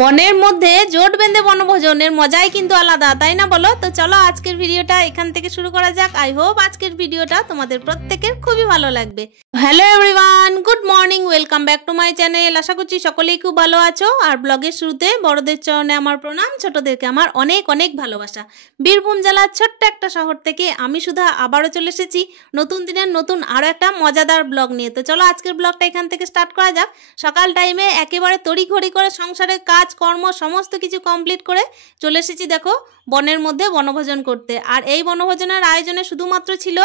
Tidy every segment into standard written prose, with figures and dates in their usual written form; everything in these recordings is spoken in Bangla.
বনের মধ্যে জোট বেঁধে বনভোজনের মজাই কিন্তু আলাদা, তাই না বলো? তো চলো আজকের ভিডিওটা এখান থেকে শুরু করা যাক। আই হোপ আজকের ভিডিওটা তোমাদের প্রত্যেকের খুবই ভালো লাগবে। Hello everyone, good morning, welcome back to my channel. আশা করছি সকলেই খুব ভালো আছো। আর ব্লগের শুরুতে বড়দের চরণে আমার প্রণাম, ছোটদেরকে আমার অনেক অনেক ভালোবাসা। বীরভূম জেলার ছোট্ট একটা শহর থেকে আমি সুধা আবারও চলে এসেছি নতুন দিনের নতুন আরও একটা মজাদার ব্লগ নিয়ে। তো চলো আজকের ব্লগটা এখান থেকে স্টার্ট করা যাক। সকাল টাইমে একেবারে তড়িঘড়ি করে সংসারের কাজ কর্ম সমস্ত কিছু কমপ্লিট করে চলে এসেছি দেখো বনের মধ্যে বনভোজন করতে। আর এই বনভোজনের আয়োজনে শুধুমাত্র ছিল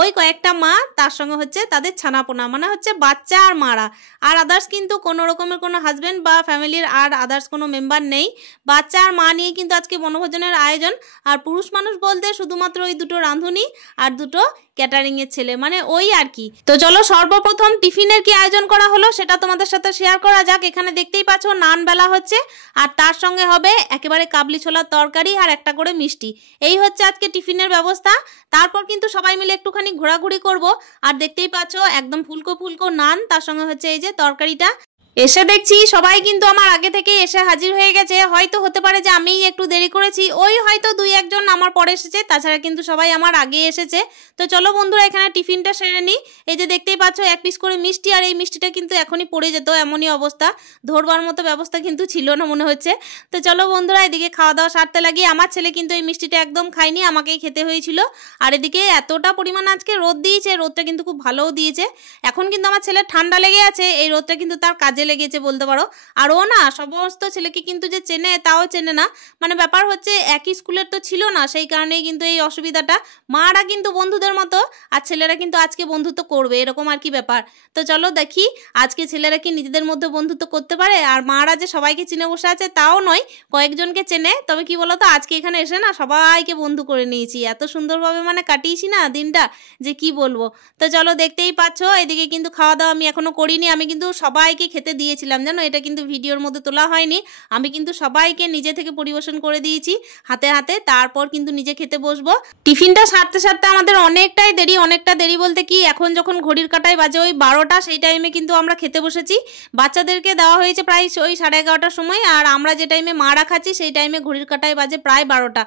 ওই কয়েকটা মা, তার সঙ্গে হচ্ছে তাদের ছানাপোনা, মানে হচ্ছে বাচ্চা আর মারা। আর আদার্স কিন্তু কোনো রকমের কোনো হাজব্যান্ড বা ফ্যামিলির আর আদার্স কোনো মেম্বার নেই। বাচ্চা আর মা নিয়ে কিন্তু আজকে বনভোজনের আয়োজন। আর পুরুষ মানুষ বলতে শুধুমাত্র ওই দুটো রাঁধুনি আর দুটো ক্যাটারিংয়ের ছেলে, মানে ওই আর কি। তো চলো সর্বপ্রথম টিফিনের কি আয়োজন করা হলো সেটা তোমাদের সাথে শেয়ার করা যাক। এখানে দেখতেই পাচ্ছ নান বেলা হচ্ছে, আর তার সঙ্গে হবে একেবারে কাবলি ছোলার তরকারি আর একটা করে মিষ্টি। এই হচ্ছে আজকে টিফিনের ব্যবস্থা। তারপর কিন্তু সবাই মিলে একটুখানি ঘোরাঘুরি করব। আর দেখতেই পাচ্ছ একদম ফুলকো ফুলকো নান, তার সঙ্গে হচ্ছে এই যে তরকারিটা। এসে দেখছি সবাই কিন্তু আমার আগে থেকে এসে হাজির হয়ে গেছে। হয়তো হতে পারে যে আমিই একটু দেরি করেছি, ওই হয়তো দুই একজন আমার পরে এসেছে, তাছাড়া কিন্তু সবাই আমার আগে এসেছে। তো চলো বন্ধুরা এখানে টিফিনটা সেরে নিই। এই যে দেখতেই পাচ্ছ এক পিস করে মিষ্টি, আর এই মিষ্টিটা কিন্তু এখনই পড়ে যেত, এমনই অবস্থা, ধরবার মতো ব্যবস্থা কিন্তু ছিল না মনে হচ্ছে। তো চলো বন্ধুরা এদিকে খাওয়া দাওয়া সারতে লাগি। আমার ছেলে কিন্তু এই মিষ্টিটা একদম খায়নি, আমাকেই খেতে হয়েছিল। আর এদিকে এতটা পরিমাণ আজকে রোদ দিয়েছে, রোদটা কিন্তু খুব ভালোও দিয়েছে। এখন কিন্তু আমার ছেলের ঠান্ডা লেগে আছে, এই রোদটা কিন্তু তার কাজে লেগেছে বলতে পারো। আর ও না সমস্ত ছেলেকে কিন্তু যে চেনে তাও চেনে না, মানে ব্যাপার হচ্ছে একই স্কুলের তো ছিল না, সেই কারণেই কিন্তু এই অসুবিধাটা। মারা কিন্তু বন্ধুদের মতো, আর ছেলেরা কিন্তু আজকে বন্ধুত্ব করবে, এরকম আর কি ব্যাপার। তো চলো দেখি আজকে ছেলেরা কি নিজেদের মধ্যে বন্ধুত্ব করতে পারে। আর মারা যে সবাইকে চিনে বসে আছে তাও নয়, কয়েকজনকে চেনে। তবে কি বলতো আজকে এখানে এসে না সবাইকে বন্ধু করে নিয়েছি, এত সুন্দরভাবে মানে কাটিয়েছি না দিনটা যে কি বলবো। তো চলো দেখতেই পাচ্ছ এদিকে কিন্তু খাওয়া দাওয়া আমি এখনো করিনি, আমি কিন্তু সবাইকে খেতে দিয়েছিলাম জানো, এটা কিন্তু ভিডিওর মধ্যে তোলা হয়নি। আমি কিন্তু সবাইকে নিজে থেকে পরিবেশন করে দিয়েছি হাতে হাতে, তারপর কিন্তু নিজে খেতে বসবো। টিফিনটা সারতে সারতে আমাদের অনেকটা দেরি বলতে কি এখন যখন ঘড়ির কাঁটায় বাজে ওই 12টা, সেই টাইমে কিন্তু আমরা খেতে বসেছি। বাচ্চাদেরকে দেওয়া হয়েছে প্রায় ওই 11:30টার সময়, আর আমরা যে টাইমে মারা খাচ্ছি সেই টাইমে ঘড়ির কাঁটায় বাজে প্রায় 12টা।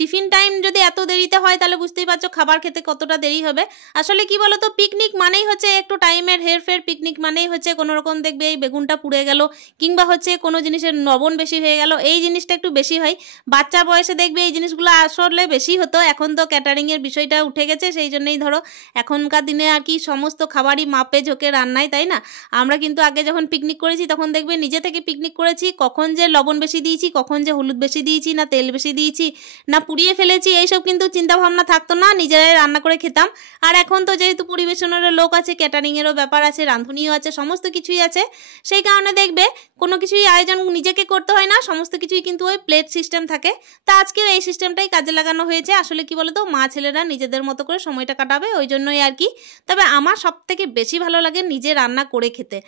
টিফিন টাইম যদি এত দেরিতে হয় তাহলে বুঝতেই পারছো খাবার খেতে কতটা দেরি হবে। আসলে কি বলো তো, পিকনিক মানেই হচ্ছে একটু টাইমের হেরফের, পিকনিক মানেই হচ্ছে কোনো রকম দেখবে এই বেগুনটা পুড়ে গেল, কিংবা হচ্ছে কোনো জিনিসের লবণ বেশি হয়ে গেল, এই জিনিসটা একটু বেশি হয়। বাচ্চা বয়সে দেখবে এই জিনিসগুলো আসলে বেশি হতো, এখন তো ক্যাটারিংয়ের বিষয়টা উঠে গেছে, সেই জন্যই ধরো এখনকার দিনে আর কি সমস্ত খাবারই মাপে ঝোঁকে রান্নায়, তাই না? আমরা কিন্তু আগে যখন পিকনিক করেছি তখন দেখবে নিজে থেকে পিকনিক করেছি, কখন যে লবণ বেশি দিয়েছি, কখন যে হলুদ বেশি দিয়েছি, না তেল বেশি দিয়েছি, না পুড়িয়ে ফেলেছি, এইসব কিন্তু চিন্তা ভাবনা থাকতো না, নিজেরাই রান্না করে খেতাম। আর এখন তো যেহেতু পরিবেশনেরও লোক আছে, ক্যাটারিংয়েরও ব্যাপার আছে, রাঁধুনিও আছে, সমস্ত কিছুই আছে, সেই কারণে দেখবে কোনো কিছুই আয়োজন নিজেকে করতে হয় না, সমস্ত কিছুই কিন্তু ওই প্লেট সিস্টেম থাকে। তা আজকে এই সিস্টেমটাই কাজে লাগানো হয়েছে। আসলে কি বলতো, মা ছেলেরা নিজেদের মতো করে সময়টা কাটাবে, ওই জন্যই আর কি। তবে আমার সব থেকে বেশি ভালো লাগে নিজে রান্না করে খেতে।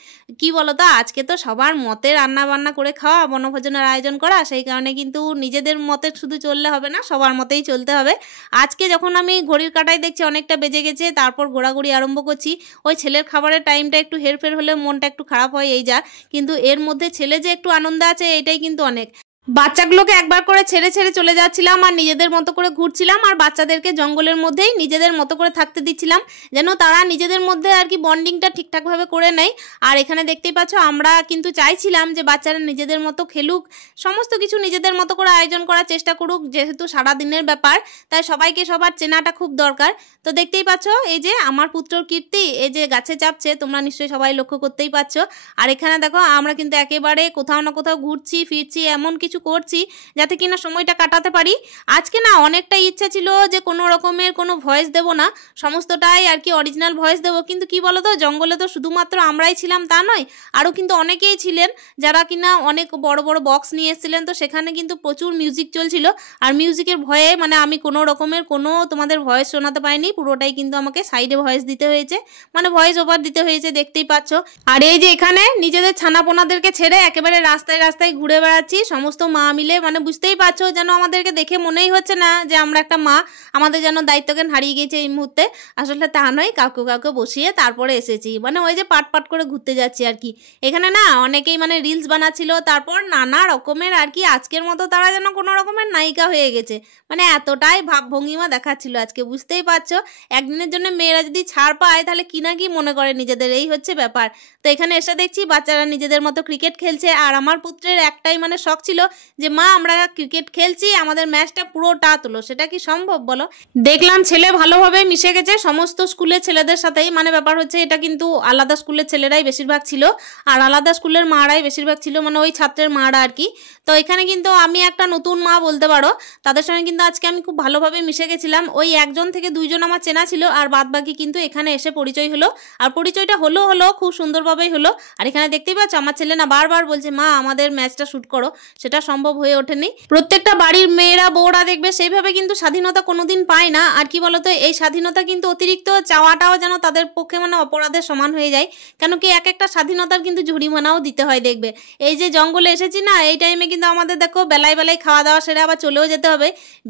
কি বলতো, আজকে তো সবার মতে রান্না বান্না করে খাওয়া, বনভোজনের আয়োজন করা, সেই কারণে কিন্তু নিজেদের মতে শুধু চললে হবে না, সবার মতেই চলতে হবে। আজকে যখন আমি ঘড়ির কাঁটায় দেখছি অনেকটা বেজে গেছে, তারপর ঘোরাঘুরি আরম্ভ করছি। ওই ছেলের খাবারের টাইমটা একটু হেরফের হলে মনটা একটু খারাপ হয়, এই যা। কিন্তু এর মধ্যে ছেলে যে একটু আনন্দ আছে এটাই কিন্তু অনেক। বাচ্চাগুলোকে একবার করে ছেড়ে ছেড়ে চলে যাচ্ছিলাম, আর নিজেদের মতো করে ঘুরছিলাম, আর বাচ্চাদেরকে জঙ্গলের মধ্যেই নিজেদের মতো করে থাকতে দিচ্ছিলাম, যেন তারা নিজেদের মধ্যে আর কি বন্ডিংটা ঠিকঠাকভাবে করে নেয়। আর এখানে দেখতেই পাচ্ছ আমরা কিন্তু চাইছিলাম যে বাচ্চারা নিজেদের মতো খেলুক, সমস্ত কিছু নিজেদের মতো করে আয়োজন করার চেষ্টা করুক, যেহেতু সারাদিনের ব্যাপার, তাই সবাইকে সবার চেনাটা খুব দরকার। তো দেখতেই পাচ্ছ এই যে আমার পুত্র কীর্তি এই যে গাছে চাপছে, তোমরা নিশ্চয়ই সবাই লক্ষ্য করতেই পারছো। আর এখানে দেখো আমরা কিন্তু একেবারে কোথাও না কোথাও ঘুরছি ফিরছি, এমন কিছু করছি যাতে কিনা সময়টা কাটাতে পারি। আজকে না অনেকটা ইচ্ছা ছিল যে কোনো রকমের কোনো ভয়েস দেব না, সমস্তটাই আর কি অরিজিনাল ভয়েস দেব। কিন্তু কি বলতো, জঙ্গলে তো শুধুমাত্র আমরাই ছিলাম তা নয়, আরও কিন্তু অনেকেই ছিলেন যারা কিনা অনেক বড় বড় বক্স নিয়ে এসেছিলেন। তো সেখানে কিন্তু প্রচুর মিউজিক চলছিল, আর মিউজিকের ভয়ে মানে আমি কোনো রকমের কোনো তোমাদের ভয়েস শোনাতে পারিনি, পুরোটাই কিন্তু আমাকে সাইডে ভয়েস দিতে হয়েছে, মানে ভয়েস ওভার দিতে হয়েছে, দেখতেই পাচ্ছ। আর এই যে এখানে নিজেদের ছানাপোনাদেরকে ছেড়ে একেবারে রাস্তায় রাস্তায় ঘুরে বেড়াচ্ছি, সমস্ত সমস্ত মা মিলে, মানে বুঝতেই পারছো যেন আমাদেরকে দেখে মনেই হচ্ছে না যে আমরা একটা মা, আমাদের যেন দায়িত্বজ্ঞান হারিয়ে গেছে এই মুহূর্তে। আসলে তা নয়, কাউকে কাউকে বসিয়ে তারপরে এসেছি, মানে ওই যে পাট পাট করে ঘুরতে যাচ্ছি আর কি। এখানে না অনেকেই মানে রিলস বানাচ্ছিল, তারপর নানা রকমের আর কি, আজকের মতো তারা যেন কোনো রকমের নায়িকা হয়ে গেছে, মানে এতটাই ভাবভঙ্গিমা দেখাচ্ছিল আজকে। বুঝতেই পারছো একদিনের জন্য মেয়েরা যদি ছাড় পায় তাহলে কি না কি মনে করে নিজেদের, এই হচ্ছে ব্যাপার। তো এখানে এসে দেখছি বাচ্চারা নিজেদের মতো ক্রিকেট খেলছে, আর আমার পুত্রের একটাই মানে শখ ছিল যে মা আমরা ক্রিকেট খেলছি, আমাদের ম্যাচটা পুরোটা তোলো। সেটা কি সম্ভব বলো? দেখলাম ছেলে ভালোভাবে মিশে গেছে সমস্ত স্কুলের ছেলেদের সাথেই, মানে ব্যাপার হচ্ছে এটা কিন্তু আলাদা স্কুলের ছেলেরাই বেশিরভাগ ছিল আর আলাদা স্কুলের মারাই বেশিরভাগ ছিল, মানে ওই ছাত্রের মারা আর কি। তো এখানে কিন্তু আমি একটা নতুন মা বলতে পারো, তাদের সঙ্গে কিন্তু আজকে আমি খুব ভালোভাবে মিশে গেছিলাম। ওই একজন থেকে দুইজন আমার চেনা ছিল, আর বাদ বাকি কিন্তু এখানে এসে পরিচয় হলো, আর পরিচয়টা হলো খুব সুন্দরভাবেই হলো। আর এখানে দেখতেই পাচ্ছ আমার ছেলে না বারবার বলছে মা আমাদের ম্যাচটা শুট করো, সেটা সম্ভব হয়ে ওঠেনি। প্রত্যেকটা বাড়ির মেয়েরা বউরা দেখবে সেইভাবে কিন্তু স্বাধীনতা কোনোদিন পায় না। আর কি বলতো, এই স্বাধীনতা কিন্তু অতিরিক্ত চাওয়াটাও যেন তাদের পক্ষে মানে অপরাধের সমান হয়ে যায়, কেন কি এক একটা স্বাধীনতার কিন্তু জরিমানাও দিতে হয়। দেখবে এই যে জঙ্গলে এসেছি না, এই টাইমে কিন্তু আমাদের দেখো বেলায় বেলায় খাওয়া দাওয়া সেরে আবার চলেও যেতে হবে।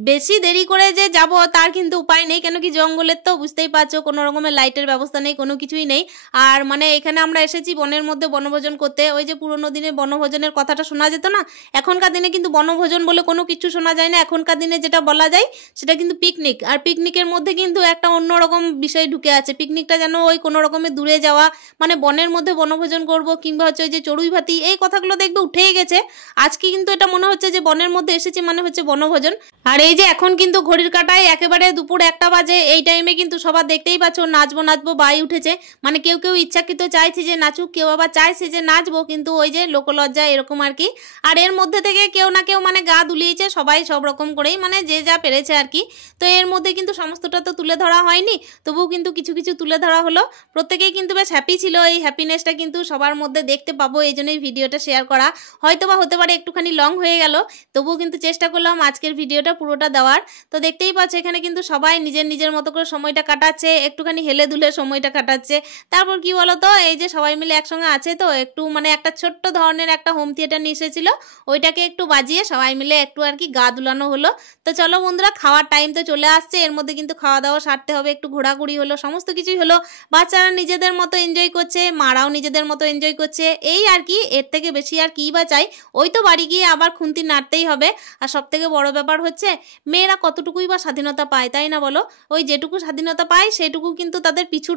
বেশি দেরি করে যে যাব তার কিন্তু উপায় নেই, কেন কি জঙ্গলের তো বুঝতেই পারছো কোনো রকমের লাইটের ব্যবস্থা নেই, কোনো কিছুই নেই। আর মানে এখানে আমরা এসেছি বনের মধ্যে বনভোজন করতে। ওই যে পুরোনো দিনে বনভোজনের কথাটা শোনা যেত না, এখনকার দিনে কিন্তু বনভোজন বলে কোনো কিছু শোনা যায় না। এখনকার দিনে যেটা বলা যায় সেটা কিন্তু পিকনিক, আর পিকনিকের মধ্যে কিন্তু একটা অন্যরকম বিষয় ঢুকে আছে। পিকনিকটা যেন ওই কোনো রকমের দূরে যাওয়া, মানে বনের মধ্যে বনভোজন করব, কিংবা হচ্ছে ওই যে চড়ুই ভাতি, এই কথাগুলো দেখবে উঠেই গেছে। আজকে কিন্তু এটা মনে হচ্ছে যে বনের মধ্যে এসেছি মানে হচ্ছে বনভোজন। আর এই যে এখন কিন্তু ঘড়ির কাঁটায় একেবারে দুপুর 1টা বাজে, এই টাইমে কিন্তু সবার দেখতেই পাচ্ছ নাচবো বাই উঠেছে, মানে কেউ কেউ ইচ্ছাকৃত চাইছে যে নাচুক, কেউ আবার চাইছে যে নাচবো, কিন্তু ওই যে লোকলজ্জা এরকম আর কি। আর এর মধ্যে থেকে কেউ না কেউ মানে গা দুলিয়েছে, সবাই সব রকম করেই মানে যে যা পেরেছে আর কি। তো এর মধ্যে কিন্তু সমস্তটা তো তুলে ধরা হয়নি, তবুও কিন্তু কিছু কিছু তুলে ধরা হলো। প্রত্যেকেই কিন্তু বেশ হ্যাপি ছিল, এই হ্যাপিনেসটা কিন্তু সবার মধ্যে দেখতে পাবো, এই জন্যই ভিডিওটা শেয়ার করা। হয়তো বা হতে পারে একটুখানি লং হয়ে গেল, তবুও কিন্তু চেষ্টা করলাম আজকের ভিডিওটা পুরোটা দেওয়ার। তো দেখতেই পাচ্ছ এখানে কিন্তু সবাই নিজের নিজের মতো করে সময়টা কাটাচ্ছে, একটুখানি হেলে দুলে সময়টা কাটাচ্ছে। তারপর কি বলতো, এই যে সবাই মিলে একসঙ্গে আছে তো একটু মানে একটা ছোট্ট ধরনের একটা হোম থিয়েটার নিয়ে এসেছিল, ওইটাকে একটু বাজিয়ে সবাই মিলে একটু আর কি গা দুলানো হলো। তো চলো বন্ধুরা, খাওয়ার টাইম তো চলে আসছে, এর মধ্যে কিন্তু খাওয়া দাওয়া সারতে হবে, একটু ঘোরাঘুরি হলো, সমস্ত কিছুই হলো। বাচ্চারা নিজেদের মতো এনজয় করছে, মারাও নিজেদের মতো এনজয় করছে, এই আর কি। এর থেকে বেশি আর কি বা চাই? ওই তো বাড়ি গিয়ে আবার খুন্তি নাড়তেই হবে। আর সব থেকে বড় ব্যাপার হচ্ছে মেয়েরা কতটুকুই বা স্বাধীনতা পায়, তাই না বলো? ওই যেটুকু স্বাধীনতা পায় সেটুকু কিন্তু তাদের পিছু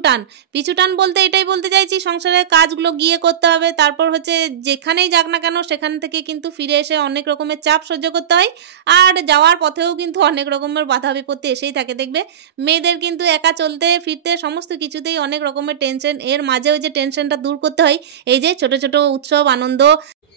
টান বলতে এটাই বলতে চাইছি, সংসারের কাজগুলো গিয়ে করতে হবে, তারপর হচ্ছে যেখানেই যাক না কেন সেখান থেকে কিন্তু ফিরে এসে অনেক রকমের চাপ সহ্য করতে হয়। আর যাওয়ার পথেও কিন্তু অনেক রকমের বাধা বিপত্তি এসেই থাকে। দেখবে মেয়েদের কিন্তু একা চলতে ফিরতে সমস্ত কিছুতেই অনেক রকমের টেনশন, এর মাঝেও যে টেনশনটা দূর করতে হয় এই যে ছোট ছোট উৎসব আনন্দ,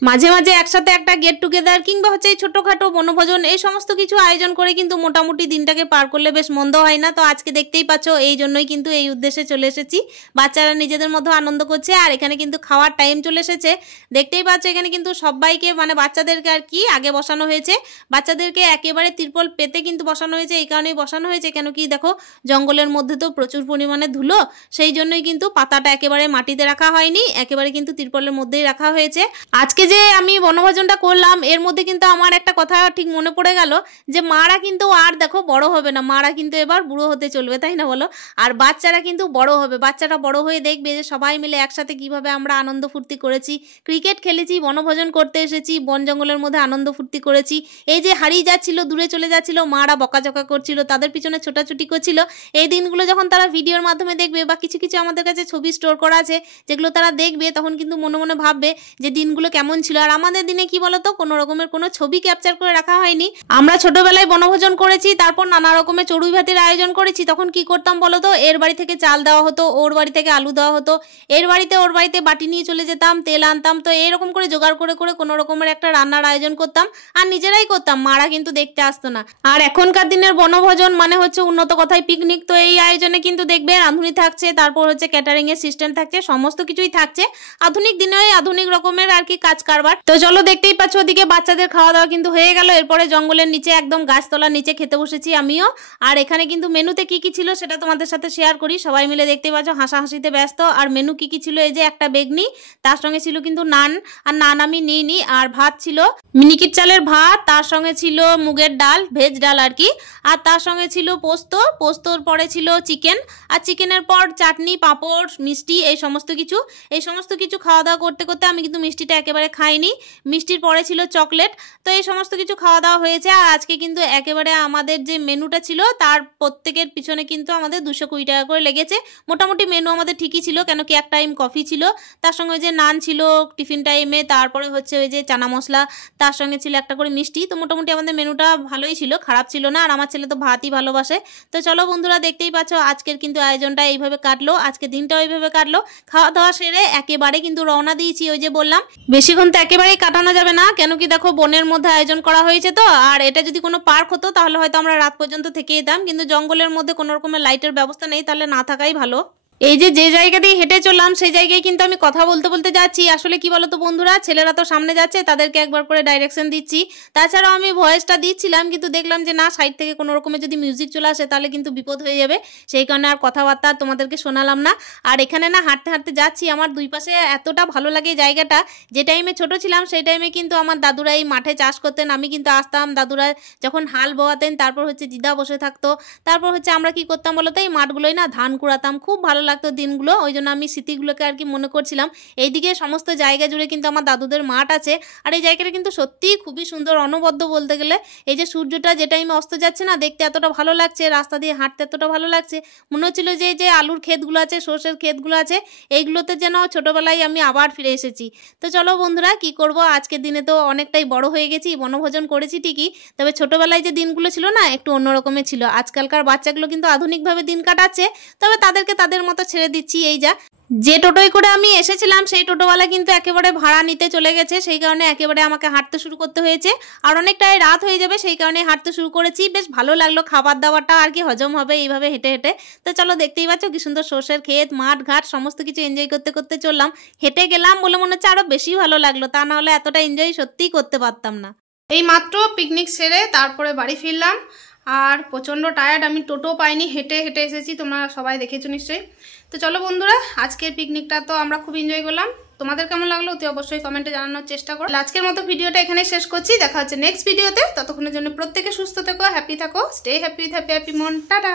মাঝে মাঝে একসাথে একটা গেট টুগেদার, কিংবা হচ্ছে এই ছোটোখাটো বনভোজন, এই সমস্ত কিছু আয়োজন করে কিন্তু মোটামুটি দিনটাকে পার করলে বেশ মন্দ হয় না। তো আজকে দেখতেই পাচ্ছ এই জন্যই কিন্তু এই উদ্দেশ্যে চলে এসেছি। বাচ্চারা নিজেদের মধ্যে আনন্দ করছে, আর এখানে কিন্তু খাওয়ার টাইম চলে এসেছে। দেখতেই পাচ্ছ এখানে কিন্তু সবাইকে মানে বাচ্চাদেরকে আর কি আগে বসানো হয়েছে, বাচ্চাদেরকে একেবারে তিরপল পেতে কিন্তু বসানো হয়েছে। এই কারণেই বসানো হয়েছে কেন কি দেখো জঙ্গলের মধ্যে তো প্রচুর পরিমাণে ধুলো, সেই জন্যই কিন্তু পাতাটা একেবারে মাটিতে রাখা হয়নি, একেবারে কিন্তু তিরপলের মধ্যেই রাখা হয়েছে। আজকে যে আমি বনভোজনটা করলাম এর মধ্যে কিন্তু আমার একটা কথা ঠিক মনে পড়ে গেল, যে মারা কিন্তু আর দেখো বড় হবে না, মারা কিন্তু এবার বুড়ো হতে চলবে, তাই না বলো? আর বাচ্চারা কিন্তু বড় হবে, বাচ্চারা বড় হয়ে দেখবে যে সবাই মিলে একসাথে কিভাবে আমরা আনন্দ ফুর্তি করেছি, ক্রিকেট খেলেছি, বনভোজন করতে এসেছি, বন জঙ্গলের মধ্যে আনন্দ ফুর্তি করেছি। এই যে হারিয়ে যাচ্ছিল, দূরে চলে যাচ্ছিল, মারা বকাঝকা করছিল, তাদের পিছনে ছোটাছুটি করছিল, এই দিনগুলো যখন তারা ভিডিওর মাধ্যমে দেখবে, বা কিছু কিছু আমাদের কাছে ছবি স্টোর করা আছে যেগুলো তারা দেখবে, তখন কিন্তু মনে মনে ভাববে যে দিনগুলো কেমন ছিল। আর আমাদের দিনে কি বলতো, কোনো রকমের কোনো ছবি ক্যাপচার করে রাখা হয়নি। আমরা ছোটবেলায় বনভোজন করেছি, তারপর নানা রকমের চড়ুই ভাতির আয়োজন করেছি। তখন কি করতাম বলতো, এর বাড়ি থেকে চাল দেওয়া হতো, ওর বাড়ি থেকে আলু দেওয়া হতো, এর বাড়িতে ওর বাড়িতে বাটি নিয়ে চলে যেতাম, তেল আনতাম। তো এইরকম করে জোগাড় করে করে কোনো রকমের একটা রান্নার আয়োজন করতাম, আর নিজেরাই করতাম, মারা কিন্তু দেখতে আসতো না। আর এখনকার দিনের বনভোজন মানে হচ্ছে উন্নত কথায় পিকনিক। তো এই আয়োজনে কিন্তু দেখবে রাঁধুনি থাকছে, তারপর হচ্ছে ক্যাটারিং এর সিস্টেম থাকছে, সমস্ত কিছুই থাকছে। আধুনিক দিনে আধুনিক রকমের আর কি কাজ কারবার। তো চলো দেখতেই পাচ্ছ ওদিকে বাচ্চাদের খাওয়া দাওয়া কিন্তু হয়ে গেল। এরপরে জঙ্গলের নিচে একদম গাছতলার নিচে খেতে বসেছি আমিও। আর এখানে কিন্তু মেনুতে কি কি ছিল সেটা তোমাদের সাথে শেয়ার করি। সবাই মিলে দেখতেই পাচ্ছ হাসাহাসিতে ব্যস্ত। আর মেনু কি কি ছিল, এই যে একটা বেগনি, তার সঙ্গে ছিল কিন্তু নান, আর নান আমি নিইনি। আর ভাত ছিল মিনিকিট চালের ভাত, তার সঙ্গে ছিল মুগের ডাল, ভেজ ডাল আর কি। আর তার সঙ্গে ছিল পোস্তর পরে ছিল চিকেন, আর চিকেনের পর চাটনি, পাঁপড়, মিষ্টি, এই সমস্ত কিছু খাওয়া দাওয়া করতে করতে আমি কিন্তু মিষ্টিটা একেবারে খাইনি। মিষ্টির পরে ছিল চকলেট। তো এই সমস্ত কিছু খাওয়া দাওয়া হয়েছে। আর আজকে কিন্তু একেবারে আমাদের যে মেনুটা ছিল তার প্রত্যেকের পিছনে কিন্তু আমাদের 220 টাকা করে লেগেছে। মোটামুটি মেনু আমাদের ঠিকই ছিল, কেন কি এক টাইম কফি ছিল, তার সঙ্গে ওই যে নান ছিল টিফিন টাইমে, তারপরে হচ্ছে ওই যে চানা মশলা, তার সঙ্গে ছিল একটা করে মিষ্টি। তো মোটামুটি আমাদের মেনুটা ভালোই ছিল, খারাপ ছিল না। আর আমার ছেলে তো ভাতই ভালোবাসে। তো চলো বন্ধুরা দেখতেই পাচ্ছ আজকের কিন্তু আয়োজনটা এইভাবে কাটলো, আজকে দিনটাও এইভাবে কাটলো। খাওয়া দাওয়া সেরে একেবারে কিন্তু রওনা দিয়েছি। ওই যে বললাম বেশিক্ষণ তো একেবারেই কাটানো যাবে না, কেন কি দেখো বনের মধ্যে আয়োজন করা হয়েছে। তো আর এটা যদি কোনো পার্ক হতো তাহলে হয়তো আমরা রাত পর্যন্ত থেকে যেতাম, কিন্তু জঙ্গলের মধ্যে কোনো রকমের লাইটের ব্যবস্থা নেই, তাহলে না থাকাই ভালো। এই যে জায়গা দিয়ে হেঁটে চললাম সেই জায়গায় কিন্তু আমি কথা বলতে বলতে যাচ্ছি। আসলে কি বলতো বন্ধুরা, ছেলেরা তো সামনে যাচ্ছে, তাদেরকে একবার করে ডাইরেকশন দিচ্ছি। তাছাড়াও আমি ভয়েসটা দিচ্ছিলাম, কিন্তু দেখলাম যে না, সাইড থেকে কোনো রকমের যদি মিউজিক চলে আসে তাহলে কিন্তু বিপদ হয়ে যাবে। সেই কারণে আর কথাবার্তা তোমাদেরকে শোনালাম না। আর এখানে না হাঁটতে হাঁটতে যাচ্ছি, আমার দুই পাশে এতটা ভালো লাগে জায়গাটা। যে টাইমে ছোট ছিলাম সেই টাইমে কিন্তু আমার দাদুরা এই মাঠে চাষ করতেন, আমি কিন্তু আসতাম। দাদুরা যখন হাল বোয়াতেন, তারপর হচ্ছে দিদা বসে থাকতো, তারপর হচ্ছে আমরা কি করতাম বলতো, এই মাঠগুলোই না ধান কুড়াতাম। খুব ভালো লাগতো দিনগুলো, ওই জন্য আমি স্মৃতিগুলোকে আর কি মনে করছিলাম। এইদিকে সমস্ত জায়গা জুড়ে কিন্তু আমার দাদুদের মাঠ আছে। আর এই জায়গাটা কিন্তু সত্যিই খুবই সুন্দর, অনবদ্য বলতে গেলে। এই যে সূর্যটা যে টাইমে অস্ত যাচ্ছে না, দেখতে এতটা ভালো লাগছে, রাস্তা দিয়ে হাঁটতে এতটা ভালো লাগছে, মনে হচ্ছিল যে যে আলুর ক্ষেতগুলো আছে, সর্ষের ক্ষেতগুলো আছে, এইগুলোতে যেন ছোটোবেলায় আমি আবার ফিরে এসেছি। তো চলো বন্ধুরা কি করব, আজকের দিনে তো অনেকটাই বড় হয়ে গেছি, বনভোজন করেছি ঠিকই, তবে ছোটোবেলায় যে দিনগুলো ছিল না একটু অন্যরকমের ছিল। আজকালকার বাচ্চাগুলো কিন্তু আধুনিকভাবে দিন কাটাচ্ছে, তবে তাদেরকে তাদের মতো ছেড়ে দিচ্ছি। এই যে টোটোয় করে আমি এসেছিলাম সেই টোটোওয়ালা কিন্তু একেবারে ভাড়া নিতে চলে গেছে, সেই কারণে একেবারে আমাকে হাঁটতে শুরু করতে হয়েছে। আর অনেকটাই রাত হয়ে যাবে, সেই কারণে হাঁটতে শুরু করেছি। বেশ ভালো লাগলো, খাবার দাবারটা আর কি হজম হবে এইভাবে হেঁটে হেঁটে। তো চলো দেখতেই পাচ্ছ কি সুন্দর সর্ষের ক্ষেত, মাঠ ঘাট সমস্ত কিছু এনজয় করতে করতে চললাম। হেঁটে গেলাম বলে মনে হচ্ছে আরো বেশি ভালো লাগলো, তা না হলে এতটা এনজয় সত্যিই করতে পারতাম না। এই মাত্র পিকনিক সেরে তারপরে বাড়ি ফিরলাম, আর প্রচণ্ড টায়ার্ড। আমি টোটো পাইনি, হেঁটে হেঁটে এসেছি, তোমরা সবাই দেখেছো নিশ্চয়ই। তো চলো বন্ধুরা, আজকের পিকনিকটা তো আমরা খুব এনজয় করলাম। তোমাদের কেমন লাগলো অতি অবশ্যই কমেন্টে জানানোর চেষ্টা করো। আজকের মতো ভিডিওটা এখানে শেষ করছি, দেখা হচ্ছে নেক্সট ভিডিওতে। ততক্ষণের জন্য প্রত্যেকে সুস্থ থেকো, হ্যাপি থাকো, স্টে হ্যাপি উইথ হ্যাপি মন, টাটা।